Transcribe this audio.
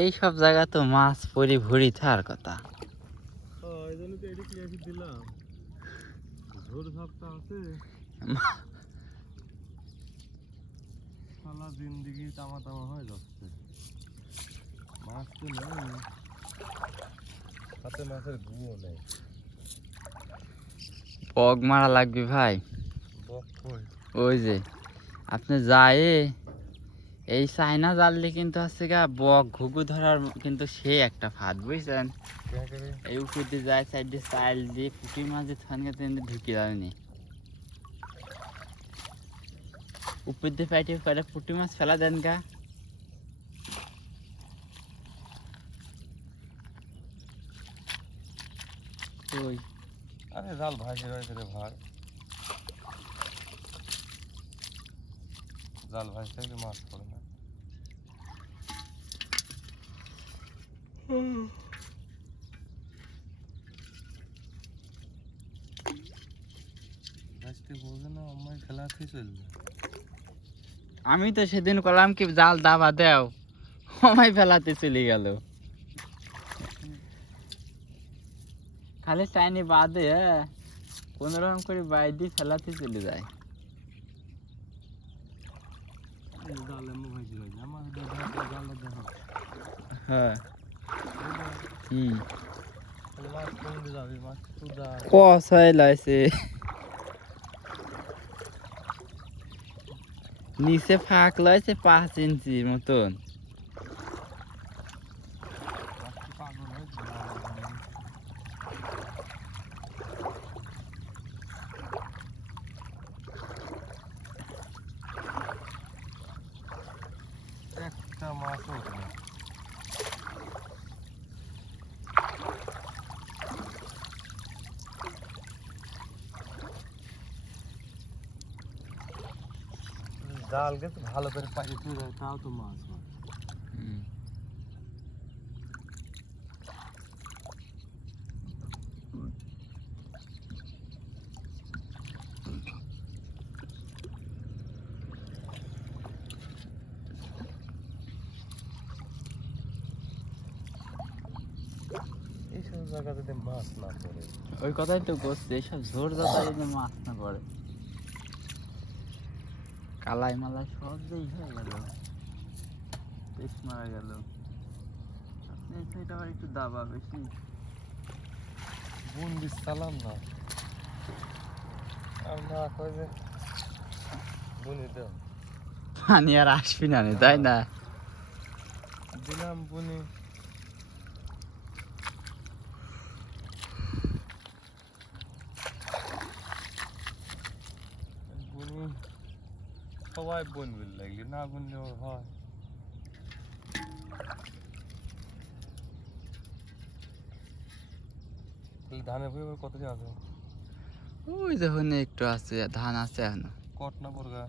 এই সব জায়গা তো মাছ পরি ভরি থার কথা। এই জন্য তো এদিকে এসে দিলাম, ঝোর ঝাপটা আছে, সালা জিন্দিগি তামা তামা হয়ে যাচ্ছে। মাছ তো নেই, হাতে মাছের গুঁড়ো নেই। বগ মারা লাগবে ভাই। বক কই? ওই যে আপনি যায় এই চাইনা জাল দিয়ে কিন্তু হচ্ছে গা বক ঘুঘু ধরার কিন্তু সে একটা ফাঁদ বুঝছেন। এই উপর দিয়ে যায় সাইড দিয়ে চাইল দিয়ে পুঁটির মাঝে থানকে ঢুকে যায়নি, উপর দিয়ে পাইটে কয়টা পুঁটি মাছ ফেলা দেন গা। ওই আরে জাল ভাসে রয়েছে রে ভাই, জাল ভাসে থাকলে মাছ পড়ে না। ভাসতে বলছে না আমার খেলাতে চলবে। আমি তো সেদিন করলাম কি জাল দাবা দেও, আমায় ফেলাতে চলে গেল। খালি চাইনি বাদে কোন রকম করে বাইর দিয়ে ফেলাতে চলে যায়। হ্যাঁ কষাই লাইছে, নিচে ফাঁক লাইছে 5 ইঞ্চির মতন। একটা মাছও ওঠে না। জালকে তো ভালো করে পাইতে যায়, তাও তো মাছ হয়। এইসব জায়গা যদি মাছ না পড়ে, ওই কথাই তো করছে, এইসব ঝোর যাতা যদি মাছ না পড়ে, কালাই মালাই সব যেই হয়ে গেল, পেশ মারা গেল। আপনি সেটা আবার একটু দাবা বেশি বন্দি চালাম না, আর না কয় যে বুনি দেও, পানি আর আসবি না রে, তাই না? দিলাম বুনি, বুনি সবাই বুনবিল লাগলি, না বুনলেও হয়। ধানের ভুঁই কতদিন আছে? ওই যখন একটু আছে ধান আছে এখনো। কট না পড়গা?